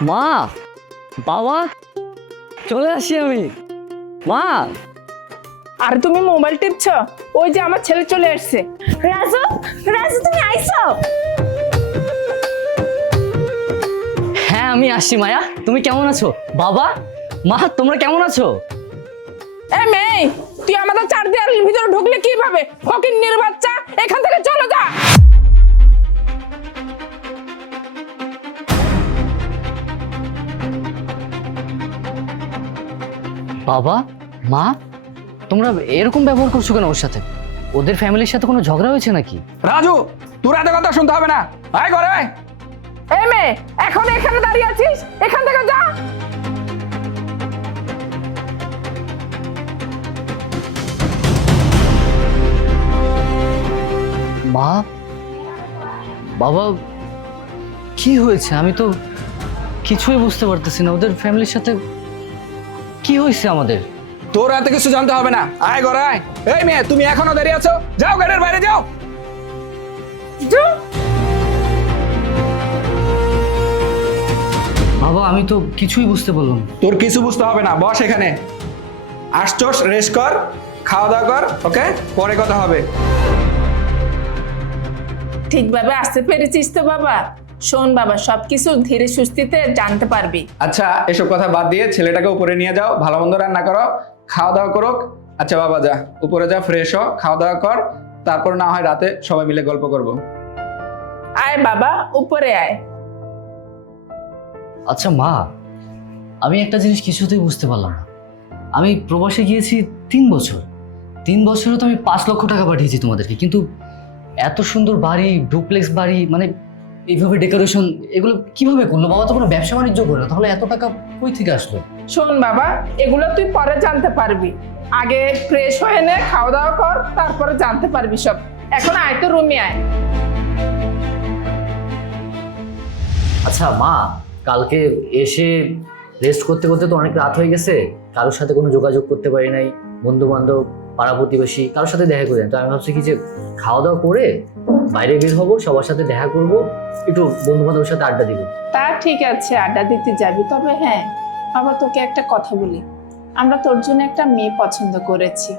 মা, বাবা, চলে আসি আমি। মা, আর তুমি মোবাইল টিপছ? ওই যে আমার ছেলে চলে আসছে। রাজু, রাজু তুমি আইছো? হ্যাঁ আমি আসছি। মায়া, তুমি কেমন আছো? বাবা, মা, তোমরা কেমন আছো? এ মেয়ে, তুই আমাদের চার দেয়ালের ভিতরে ঢুকলে কিভাবে? ফকিন্নির বাচ্চা, এখান থেকে চলে যা। বাবা, মা, তোমরা এরকম ব্যবহার করছো কেন ওর সাথে? ওদের ফ্যামিলির সাথে কোনো ঝগড়া হয়েছে নাকি? রাজু, তোর এত কথা শুনতে হবে না। আয় ঘরে আয়। এ মেয়ে, এখন এখানে দাঁড়িয়ে আছিস? এখান থেকে যা। মা, বাবা, কি হয়েছে? আমি তো কিছুই বুঝতে পারতেছি না। ওদের ফ্যামিলির সাথে কি হয়েছে আমাদের? তোর এত কিছু জানতে হবে না। আয় ঘরে আয়। এই মেয়ে, তুমি এখনো দাঁড়িয়ে আছো? যাও, গেটের বাইরে যাও। যা। বাবা, আমি তো কিছুই বুঝতে পারলাম না। তোর কিছু বুঝতে হবে না, বস এখানে। আসছস, রেস্ট কর, খাওয়া দাওয়া কর, ওকে? পরে কথা হবে। ঠিকভাবে আসতে পেরেছিস তো বাবা? শোন বাবা, সবকিছু ধীরে সুস্থিতে জানতে পারবি। আচ্ছা, এসব কথা বাদ দিয়ে ছেলেটাকে উপরে নিয়ে যাও, ভালো মন্দ রান্না করো, খাওয়া দাওয়া করো। আচ্ছা বাবা, যা উপরে যা, ফ্রেশ হ, খাওয়া দাওয়া কর, তারপর না হয় রাতে সবাই মিলে গল্প করব। আয় বাবা, উপরে আয়। আচ্ছা মা, আমি একটা জিনিস কিছুতেই বুঝতে পারলাম না। আমি প্রবাসে গিয়েছি 3 বছর। 3 বছরে তো আমি 5 লক্ষ টাকা পাঠিয়েছি তোমাদেরকে, কিন্তু এত সুন্দর বাড়ি, ডুপ্লেক্স বাড়ি, মানে এইভাবে ডেকোরেশন, এগুলো কিভাবে করলো? বাবা তো কোনো ব্যবসা বাণিজ্য করে না, তাহলে এত টাকা কই থেকে আসলো? শোন বাবা, এগুলো তুই পরে জানতে পারবি। আগে ফ্রেশ হয়ে নে, খাওয়া দাওয়া কর, তারপরে জানতে পারবি সব। এখন আয় তো, রুমে আয়। আচ্ছা মা, কালকে এসে রেস্ট করতে করতে তো অনেক রাত হয়ে গেছে। কারোর সাথে কোনো যোগাযোগ করতে পারি নাই। বন্ধু বান্ধব, পাড়া প্রতিবেশী, কারোর সাথে দেখা করি না। তো আমি ভাবছি কি যে খাওয়া দাওয়া করে বাইরে বের হবো, সবার সাথে দেখা করব, একটু বন্ধু বান্ধবের সাথে আড্ডা দিব। তা ঠিক আছে, আড্ডা দিতে যাবি। তবে হ্যাঁ বাবা, তোকে একটা কথা বলি। আমরা তোর জন্য একটা মেয়ে পছন্দ করেছি।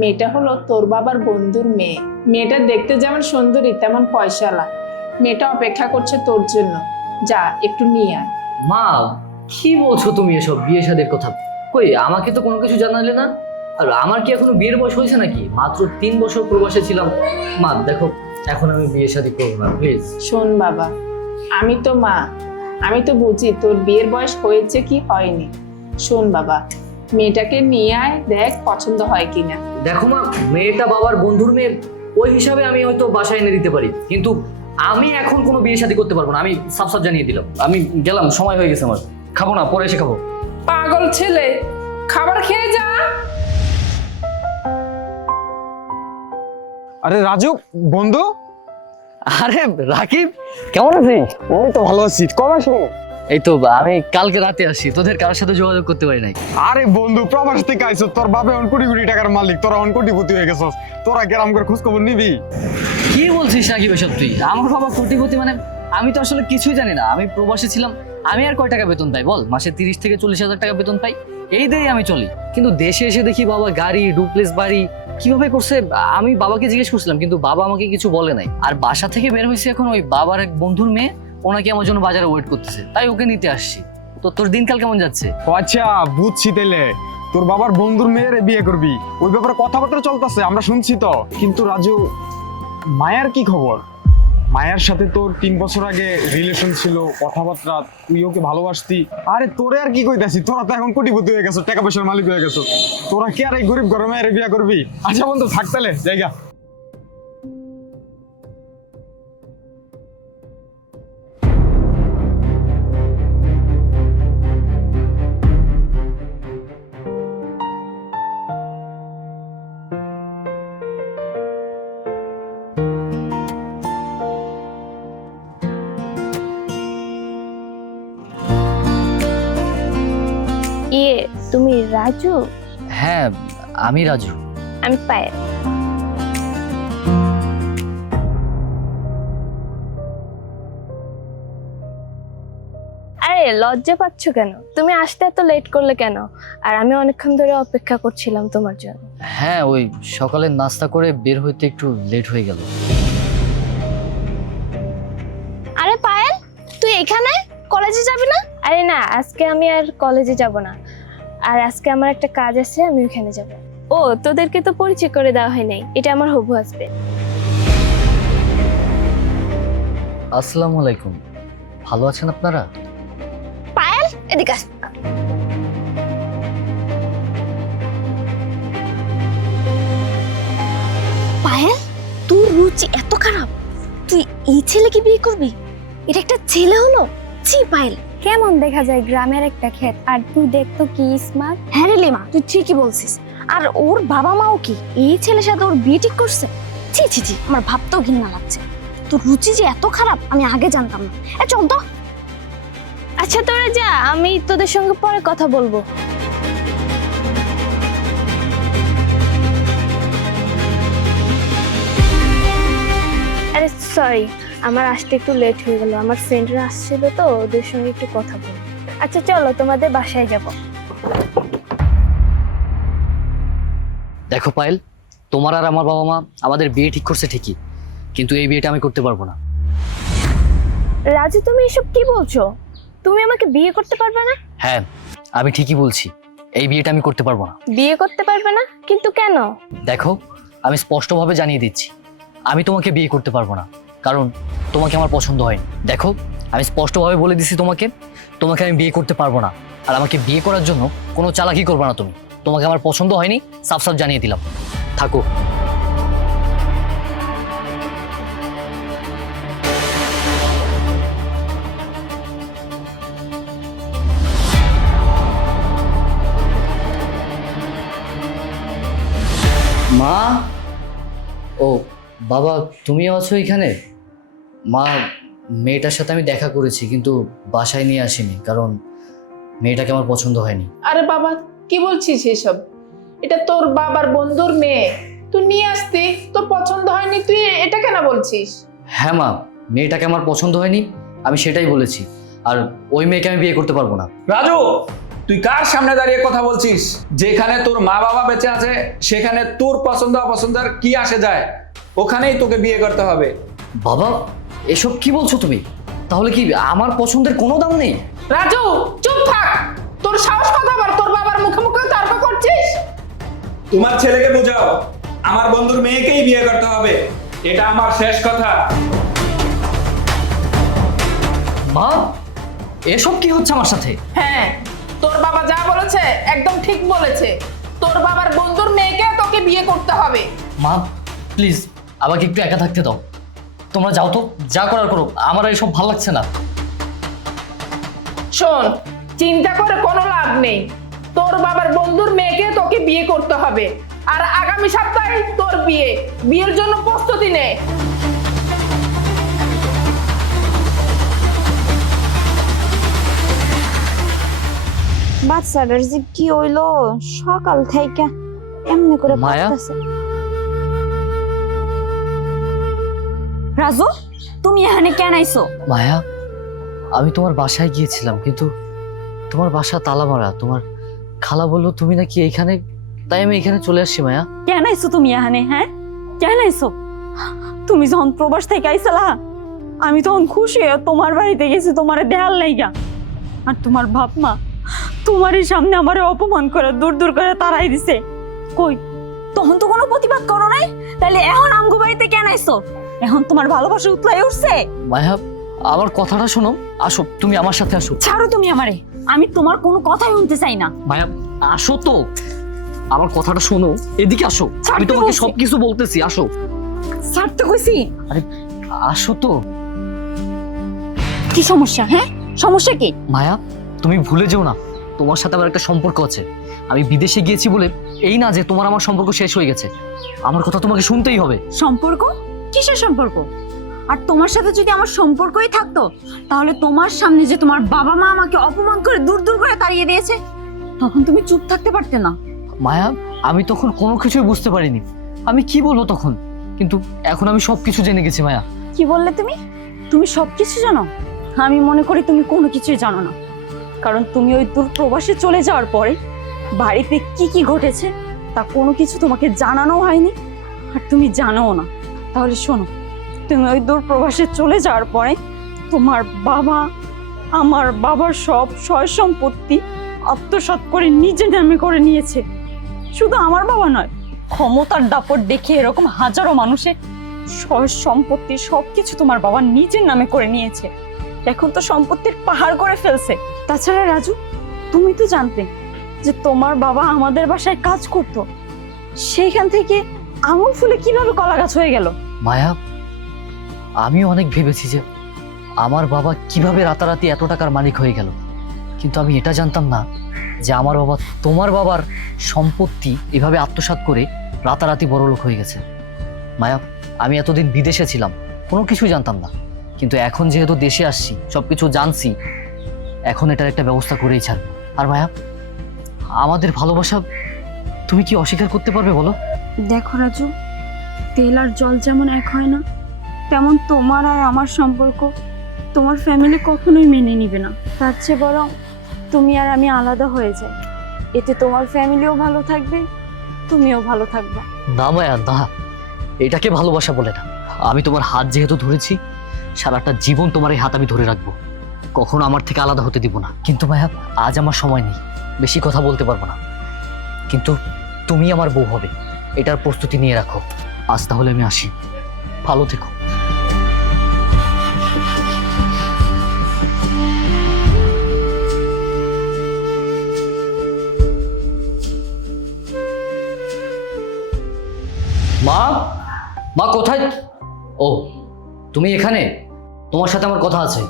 মেয়েটা হলো তোর বাবার বন্ধুর মেয়ে। মেয়েটা দেখতে যেমন সুন্দরী তেমন পয়সাওয়ালা। মেয়েটা অপেক্ষা করছে তোর জন্য। যা, একটু নিয়ে আয়। মা, কি বলছো তুমি এসব বিয়ে শাদীর কথা? কই, আমাকে তো কোনো কিছু জানালে না। আর আমার কি এখনো বিয়ের বয়স হয়েছে নাকি? মাত্র 3 বছর প্রবাসে ছিলাম। মা দেখো, এখন আমি বিয়ে শাদী করবো না, প্লিজ। শোন বাবা, আমি তো মা, আমি তো বুঝি তোর বিয়ের বয়স হয়েছে কি হয়নি। শোন বাবা, মেয়েটাকে নিয়ে আয়, দেখ পছন্দ হয় কিনা। দেখো মা, মেয়েটা বাবার বন্ধুর মেয়ে, ওই হিসাবে আমি হয়তো বাসায় এনে দিতে পারি, কিন্তু আমি এখন কোনো বিয়ে শাদী করতে পারবো না। আমি সাফ সাফ জানিয়ে দিলাম, আমি গেলাম, সময় হয়ে গেছে আমার। খাবো না, পরে এসে খাবো। পাগল ছেলে, খাবার খেয়ে যা। আরে রাজু, বন্ধু। আরে রাকিব, কেমন আছিস? আমি তো ভালো আছি, কবে আসলি? এই তো আমি কালকে রাতে আসি, তোদের কারোর সাথে যোগাযোগ করতে পারি নাই। আরে বন্ধু, প্রবাস থেকে আইছো, তোর বাবা অন কোটি কোটি টাকার মালিক, তোরা অন কোটিপতি হয়ে গেছস। তোরা গ্রাম করে খোঁজ খবর নিবি? কি বলছিস রাকিব এসব তুই? আমার বাবা কোটিপতি মানে? আমি তো আসলে কিছুই জানি না। আমি প্রবাসে ছিলাম, আমি আর কয় টাকা বেতন পাই বল? মাসে 30 থেকে 40 হাজার টাকা বেতন পাই, এই দিয়ে আমি চলি। কিন্তু দেশে এসে দেখি বাবা গাড়ি, ডুপ্লেক্স বাড়ি কিভাবে করছে। আমি বাবাকে জিজ্ঞেস করছিলাম, কিন্তু বাবা আমাকে কিছু বলে নাই। আর বাসা থেকে বের হয়েছে এখন ওই বাবার এক বন্ধুর মেয়ে, ওনাকে আমার জন্য বাজারে ওয়েট করতেছে, তাই ওকে নিতে আসছি। তো তোর দিনকাল কেমন যাচ্ছে? ও আচ্ছা, বুঝছি তাইলে তোর বাবার বন্ধুর মেয়ের বিয়ে করবি, ওই ব্যাপারে কথাবার্তা চলতেছে, আমরা শুনছি তো। কিন্তু রাজু, মায়ার কি খবর? মায়ের সাথে তোর 3 বছর আগে রিলেশন ছিল, কথাবার্তা, তুই ওকে ভালোবাসতি। আরে তোরে আর কি কইতাছি, তোরা তো এখন কোটিপতি হয়ে গেছো, টাকা পয়সার মালিক হয়ে গেছো। তোরা কি আর এই গরিব ঘরের মায়ের বিয়ে করবি? আচ্ছা বন্ধু, থাকতালে জায়গা। তুমি রাজু? হ্যাঁ, আমি রাজু। আমি পায়েল। আরে লজ্জা পাচ্ছ কেন? তুমি আসতে এত লেট করলে কেন? আর আমি অনেকক্ষণ ধরে অপেক্ষা করছিলাম তোমার জন্য। হ্যাঁ, ওই সকালে নাস্তা করে বের হইতে একটু লেট হয়ে গেল। আরে পায়েল, তুই এখানে? কলেজে যাবি না? আরে না, আজকে আমি আর কলেজে যাব না। আর আজকে আমার একটা কাজ আছে, আমি ওখানে যাব। ও, তোদেরকে তো পরিচয় করে দেওয়া হয় নাই। এটা আমার হবু হাসবেন্ড। আসসালামু আলাইকুম। ভালো আছেন আপনারা? পায়েল, এদিকে আস। পায়েল, তোর রুচি এত খারাপ? তুই এই ছেলেকে বিয়ে করবি? এটা একটা ছেলে হলো? ছি পায়েল, কেমন দেখা যায় গ্রামের একটা ক্ষেত, আর তুই দেখতো কি স্মার্ট। হ্যাঁ রে লিমা, তুই ঠিকই বলছিস। আর ওর বাবা মাও কি এই ছেলের সাথে ওর বিয়ে ঠিক করছে? ছি ছি ছি, আমার ভাবতেও ঘৃণা লাগছে। তোর রুচি যে এত খারাপ আমি আগে জানতাম না। চল তো। আচ্ছা তোরা যা, আমি তোদের সঙ্গে পরে কথা বলবো। আরে সরি, আমার আসতে একটু লেট হয়ে গেল। আমার ফ্রেন্ডরা আসছিল তো, ওদের সঙ্গে একটু কথা বলবো। আচ্ছা চলো, তোমাদের বাসায় যাব। দেখো পায়েল, তোমার আর আমার বাবা মা আমাদের বিয়ে ঠিক করছে ঠিকই, কিন্তু এই বিয়েটা আমি করতে পারবো না। রাজু, তুমি এসব কি বলছো? তুমি আমাকে বিয়ে করতে পারবে না? হ্যাঁ, আমি ঠিকই বলছি, এই বিয়েটা আমি করতে পারবো না। বিয়ে করতে পারবে না? কিন্তু কেন? দেখো, আমি স্পষ্টভাবে জানিয়ে দিচ্ছি, আমি তোমাকে বিয়ে করতে পারবো না, কারণ তোমাকে আমার পছন্দ হয়। দেখো, আমি স্পষ্টভাবে বলে দিচ্ছি তোমাকে আমি বিয়ে করতে পারবো না। আর আমাকে বিয়ে করার জন্য কোনো চালাকি করবে না তুমি। তোমাকে আমার পছন্দ হয়নি, সাফ সাফ জানিয়ে দিলাম। থাকো। মা, ও বাবা, তুমিও আছো এখানে? মা, মেয়েটার সাথে আমি দেখা করেছি, কিন্তু বাসায় নিয়ে আসিনি, কারণ মেয়েটাকে আমার পছন্দ হয়নি। আরে বাবা, কি বলছিস এসব? এটা তোর বাবার বন্ধুর মেয়ে, তুই নিয়ে আসতি, তোর পছন্দ হয়নি, তুই এটা কেন বলছিস? হ্যাঁ মা, মেয়েটাকে আমার পছন্দ হয়নি, আমি সেটাই বলেছি। আর ওই মেয়েকে আমি বিয়ে করতে পারবো না। রাজু, তুই কার সামনে দাঁড়িয়ে কথা বলছিস? যেখানে তোর মা বাবা বেঁচে আছে সেখানে তোর পছন্দ অপছন্দের কি আসে যায়? ওখানেই তোকে বিয়ে করতে হবে। বাবা, এসব কি বলছো তুমি? তাহলে কি আমার পছন্দের কোনো দাম নেই? রাজু, চুপ থাক। তোর সাহস কথা বল, তোর বাবার মুখে মুখে তর্ক করছিস। তোমার ছেলেকে বোঝাও, আমার বন্ধুর মেয়েকেই বিয়ে করতে হবে, এটা আমার শেষ কথা। মা, এসব কি হচ্ছে আমার সাথে? হ্যাঁ, তোর বাবা যা বলেছে একদম ঠিক বলেছে। তোর বাবার বন্ধুর মেয়েকে তোকে বিয়ে করতে হবে। মা প্লিজ, আমাকে একটু একা থাকতে দাও। তোমরা যাও তো, যা করার করো, আমার এসব ভালো লাগছে না। শোন, চিন্তা করে কোনো লাভ নেই। তোর বাবার বন্ধুর মেয়েকে তোকে বিয়ে করতে হবে। আর আগামী সপ্তাহে তোর বিয়ে। বিয়ের জন্য প্রস্তুতি নে। বাচ্চাটার যে কি হইলো সকাল থেকে এমনি করে মায়া? কাঁদতেছে। রাজু, তুমি এখানে কেন আইছো? মায়া, আমি তোমার বাসায় গিয়েছিলাম, কিন্তু তোমার বাসা তালা মারা। তোমার খালা বললো তুমি নাকি এইখানে, তাই আমি এখানে চলে আসছি। মায়া, কেন আইছো তুমি এখানে? হ্যাঁ, কেন আইছো? তুমি যখন প্রবাস থেকে আইছলা, আমি তখন খুশি হয়ে তোমার বাড়িতে গেছি, তোমার দেয়াল লাইগা। আর তোমার বাপ মা তোমারই সামনে আমারে অপমান করে দূর দূর করে তাড়াই দিছে। কই, তখন তো কোনো প্রতিবাদ করো নাই, তাহলে এখন আমগো বাড়িতে কেন আইছো? এখন তোমার ভালোবাসা উতলাই উঠছে? মায়া, আমার কথাটা শোনো, আসো, তুমি আমার সাথে আসো। ছাড়ো তুমি আমারে, আমি তোমার কোনো কথাই শুনতে চাই না। মায়া, আসো তো, আমার কথাটা শোনো, এদিকে আসো, আমি ছাড়তে তোমাকে বলছি। সবকিছু বলতেছি, আসো। ছাড়তে কইছি। আরে আসো তো। কি সমস্যা? হ্যাঁ, সমস্যা কি? মায়া, তুমি ভুলে যেও না, তোমার সাথে আমার একটা সম্পর্ক আছে। আমি বিদেশে গিয়েছি বলে এই না যে তোমার আমার সম্পর্ক শেষ হয়ে গেছে। আমার কথা তোমাকে শুনতেই হবে। সম্পর্ক? কিসের সম্পর্ক? আর তোমার সাথে যদি আমার সম্পর্কই থাকতো, তাহলে তোমার সামনে যে তোমার বাবা মা আমাকে অপমান করে দূর দূর করে তাড়িয়ে দিয়েছে, তখন তুমি চুপ থাকতে পারতে না? মায়া, আমি তখন কোনো কিছুই বুঝতে পারিনি, আমি কি বলবো তখন, কিন্তু এখন আমি সবকিছু জেনে গেছি। মায়া, কি বললে তুমি? তুমি সবকিছু জানো? আমি মনে করি তুমি কোনো কিছুই জানো না। কারণ তুমি ওই দূর প্রবাসে চলে যাওয়ার পরে বাড়িতে কি কি ঘটেছে তা কোনো কিছু তোমাকে জানানো হয়নি, আর তুমি জানোও না। তাহলে শোনো, তুমি ওই দূর প্রবাসে চলে যাওয়ার পরে তোমার বাবা আমার বাবার সব সয় সম্পত্তি আত্মসাৎ করে নিজের নামে করে নিয়েছে। শুধু আমার বাবা নয়, ক্ষমতার দাপট দেখে এরকম হাজারো মানুষের সয় সম্পত্তি সবকিছু তোমার বাবা নিজের নামে করে নিয়েছে। এখন তো সম্পত্তির পাহাড় করে ফেলছে। তাছাড়া রাজু, তুমি তো জানতে যে তোমার বাবা আমাদের বাসায় কাজ করতো, সেইখান থেকে আঙুল ফুলে কিভাবে কলা গাছ হয়ে গেল? মায়া, আমি অনেক ভেবেছি যে আমার বাবা কিভাবে রাতারাতি এত টাকার মালিক হয়ে গেল, কিন্তু আমি এটা জানতাম না যে আমার বাবা তোমার বাবার সম্পত্তি এভাবে আত্মসাৎ করে রাতারাতি বড়লোক হয়ে গেছে। মায়া, আমি এতদিন বিদেশে ছিলাম, কোনো কিছু জানতাম না, কিন্তু এখন যেহেতু দেশে আসছি, সব কিছু জানছি, এখন এটার একটা ব্যবস্থা করেই ছাড়বো। আর মায়া, আমাদের ভালোবাসা তুমি কি অস্বীকার করতে পারবে বলো? দেখো রাজু, তেল আর জল যেমন এক হয় না, তেমন তোমার আর আমার সম্পর্ক তোমার ফ্যামিলি কখনোই মেনে নিবে না। তার চেয়ে বরং তুমি আর আমি আলাদা হয়ে যাই, এতে তোমার ফ্যামিলিও ভালো থাকবে, তুমিও ভালো থাকবে। না মায়া, না, এটাকে ভালোবাসা বলে না। আমি তোমার হাত যেহেতু ধরেছি, সারাটা জীবন তোমার এই হাত আমি ধরে রাখবো, কখনো আমার থেকে আলাদা হতে দিব না। কিন্তু মায়া, আজ আমার সময় নেই, বেশি কথা বলতে পারবো না, কিন্তু তুমি আমার বউ হবে, এটার প্রস্তুতি নিয়ে রাখো। আজ তাহলে আমি আসি, ভালো থেকো। মা, মা কোথায়? ও, তুমি এখানে? তোমার সাথে আমার কথা আছে।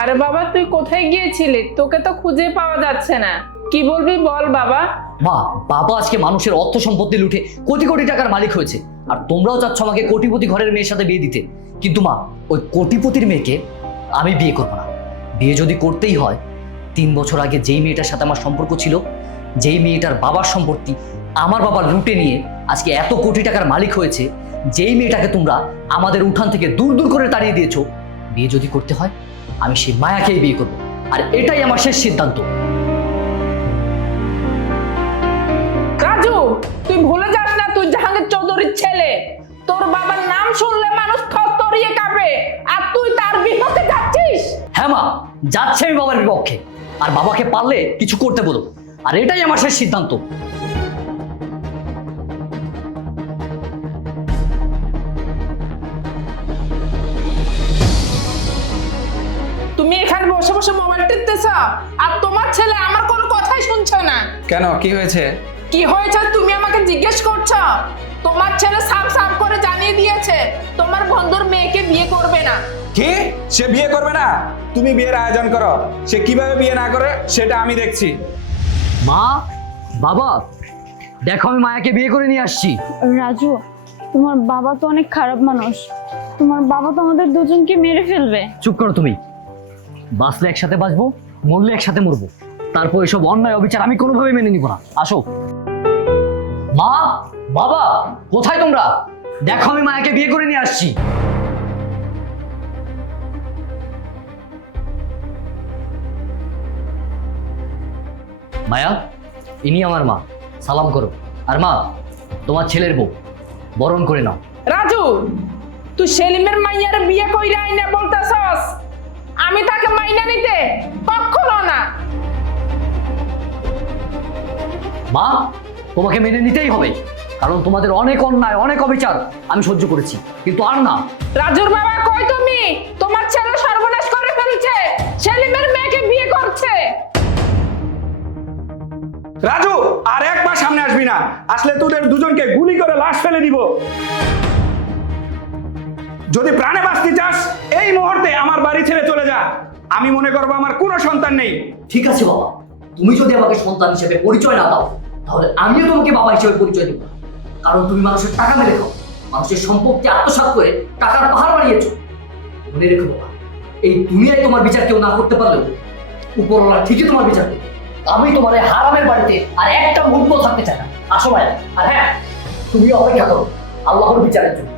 আরে বাবা, তুই কোথায় গিয়েছিলি? তোকে তো খুঁজে পাওয়া যাচ্ছে না। কি বলবি বল বাবা। মা, বাবা আজকে মানুষের অর্থ সম্পত্তি লুটে কোটি কোটি টাকার মালিক হয়েছে, আর তোমরাও চাচ্ছ আমাকে কোটিপতি ঘরের মেয়ের সাথে বিয়ে দিতে। কিন্তু মা, ওই কোটিপতির মেয়েকে আমি বিয়ে করবো না। বিয়ে যদি করতেই হয়, 3 বছর আগে যেই মেয়েটার সাথে আমার সম্পর্ক ছিল, যেই মেয়েটার বাবার সম্পত্তি আমার বাবা লুটে নিয়ে আজকে এত কোটি টাকার মালিক হয়েছে, যেই মেয়েটাকে তোমরা আমাদের উঠান থেকে দূর দূর করে তাড়িয়ে দিয়েছো, বিয়ে যদি করতে হয় আমি সেই মায়াকেই বিয়ে করবো, আর এটাই আমার শেষ সিদ্ধান্ত। রাজু, তুই ভুলে যাস না তুই জাহাঙ্গীর চৌধুরীর ছেলে। তোর বাবার নাম শুনলে মানুষ থরথরিয়ে কাঁপে, আর তুই তার বিপক্ষে যাচ্ছিস। হ্যাঁ মা, যাচ্ছে আমি বাবার বিপক্ষে, আর বাবাকে পারলে কিছু করতে বলো, আর এটাই আমার শেষ সিদ্ধান্ত। তুমি এখানে বসে বসে মোবাইল টিপতেছ, আর তোমার ছেলে আমার কোনো কথাই শুনছে না। কেন, কি হয়েছে? কি হয়েছে তুমি আমাকে জিজ্ঞেস করছো? তোমার ছেলে সাফ সাফ করে জানিয়ে দিয়েছে তোমার বন্ধুর মেয়েকে বিয়ে করবে না। কি? সে বিয়ে করবে না? তুমি বিয়ের আয়োজন করো, সে কিভাবে বিয়ে না করে সেটা আমি দেখছি। মা, বাবা, দেখো আমি মায়াকে বিয়ে করে নিয়ে আসছি। রাজু, তোমার বাবা তো অনেক খারাপ মানুষ, তোমার বাবা তো আমাদের দুজনকে মেরে ফেলবে। চুপ করো তুমি। বাঁচলে একসাথে বাঁচবো, মরলে একসাথে মরবো, তারপর এসব অন্যায় অবিচার আমি কোনোভাবে মেনে নিব না। আসো। মা, বাবা, কোথায় তোমরা? দেখো আমি মায়াকে বিয়ে করে নিয়ে আসছি। মায়া, ইনি আমার মা, সালাম করো। আর মা, তোমার ছেলের বউ, বরণ করে নাও। রাজু, তুই সেলিমের মাইয়ার বিয়ে কইরা আইনা বলতাছস আমি তাকে মাইনা নিতে? কখনো না। মা, তোমাকে মেনে নিতেই হবে, কারণ তোমাদের অনেক অন্যায় অনেক অবিচার আমি সহ্য করেছি, কিন্তু আর না। রাজুর বাবা কই তুমি? তোমার ছেলে সর্বনাশ করে ফেলছে, সেলিমের মেয়েকে বিয়ে করছে। রাজু, আর একবার সামনে আসবি না, আসলে তোদের দুজনকে গুলি করে লাশ ফেলে দিব। যদি প্রাণে বাঁচতে চাস এই মুহূর্তে আমার বাড়ি ছেড়ে চলে যা। আমি মনে করবো আমার কোনো সন্তান নেই। ঠিক আছে বাবা, তুমি যদি আমাকে সন্তান হিসেবে পরিচয় না দাও, তাহলে আমিও তোমাকে বাবা হিসেবে পরিচয় দেব, কারণ তুমি মানুষের টাকা মেরে খাও, মানুষের সম্পত্তি আত্মসাৎ করে টাকার পাহাড় বানিয়েছো। মনে রেখো বাবা, এই দুনিয়ায় তোমার বিচার কেউ না করতে পারলেও উপরওয়ালা ঠিকই তোমার বিচার করবে। আমি তোমার এই হারামের বাড়িতে আর একটা মুহূর্ত থাকতে চাই না। আসো ভাই, আর হ্যাঁ, তুমি অপেক্ষা করো আল্লাহর বিচারের জন্য।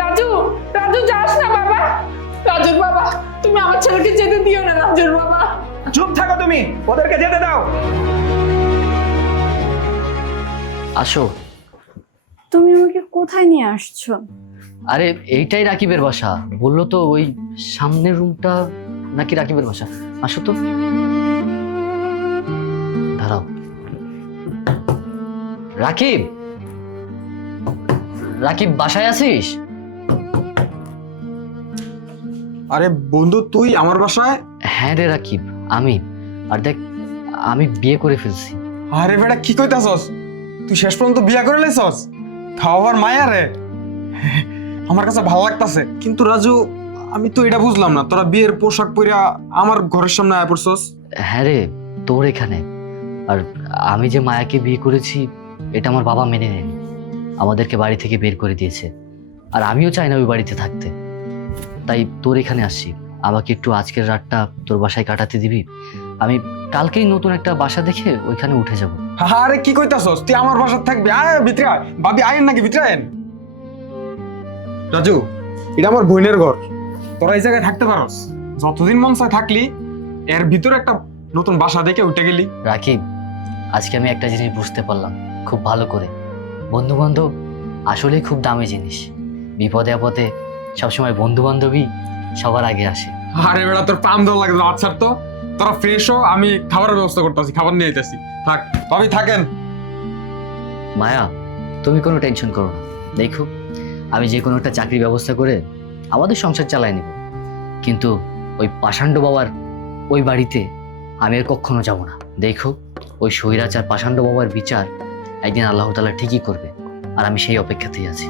রাজু, রাজু যাস না বাবা। রাজুর বাবা, তুমি আমার ছেলে ওদেরকে যেতে দিও না রাজুর বাবা। চুপ থাকো তুমি, ওদেরকে যেতে দাও। আসো। তুমি আমাকে কোথায় নিয়ে আসছো? আরে এইটাই রাকিবের বাসা, বললো তো ওই সামনের রুমটা নাকি রাকিবের বাসা। আসো তো, দাঁড়াও। রাকিব, রাকিব বাসায় আছিস? আরে বন্ধু, তুই আমার বাসায়? হ্যাঁ রে রাকিব, আমি। আর দেখ, আমি বিয়ে করে ফেলছি। আরে বেটা, কি কইতাছস? তুই শেষ পর্যন্ত বিয়া করে লাইছস? তাও আবার মায়া রে। আমার কাছে ভালো লাগতাছে, কিন্তু রাজু আমি তো এটা বুঝলাম না, তোরা বিয়ের পোশাক পরিয়া আমার ঘরের সামনে আয় পড়ছস। হ্যাঁ রে, তোর এখানে। আর আমি যে মায়াকে বিয়ে করেছি এটা আমার বাবা মেনে নেয়নি, আমাদেরকে বাড়ি থেকে বের করে দিয়েছে। আর আমিও চাই না ওই বাড়িতে থাকতে, তাই তোর এখানে আসছি। আমাকে একটু আজকের রাতটা তোর বাসায় কাটাতে দিবি? আমি কালকেই নতুন একটা বাসা দেখে ওইখানে উঠে যাব। আরে কি কইতাছস? তুই আমার বাসায় থাকবি? আয় ভিতরে আয়। ভাবি আইন নাকি ভিতরে আইন? রাজু, এটা আমার বোনের ঘর, তোরা এই জায়গায় থাকতে পারস। যতদিন মন চায় থাকলি, এর ভিতরে একটা নতুন বাসা দেখে উঠে গেলি। রাকিব, আজকে আমি একটা জিনিস বুঝতে পারলাম খুব ভালো করে। বন্ধু বান্ধব আসলেই খুব দামি জিনিস। বিপদে আপদে সবসময় বন্ধু বান্ধবী সবার আগে আসে। আরে বেটা, তোর পাম দেওয়া লাগে। আচ্ছা তো তোরা ফ্রেশ হো, আমি খাবারের ব্যবস্থা করতেছি, খাবার নিয়ে যেতেছি। থাক ভাবি, থাকেন। মায়া, তুমি কোনো টেনশন করো না। দেখো, আমি যে কোনো একটা চাকরির ব্যবস্থা করে আমাদের সংসার চালাই নিব, কিন্তু ওই পাষাণ্ড বাবার ওই বাড়িতে আমি আর কখনো যাব না। দেখো, ওই স্বৈরাচার পাষাণ্ড বাবার বিচার একদিন আল্লাহ তাআলা ঠিকই করবে, আর আমি সেই অপেক্ষাতেই আছি।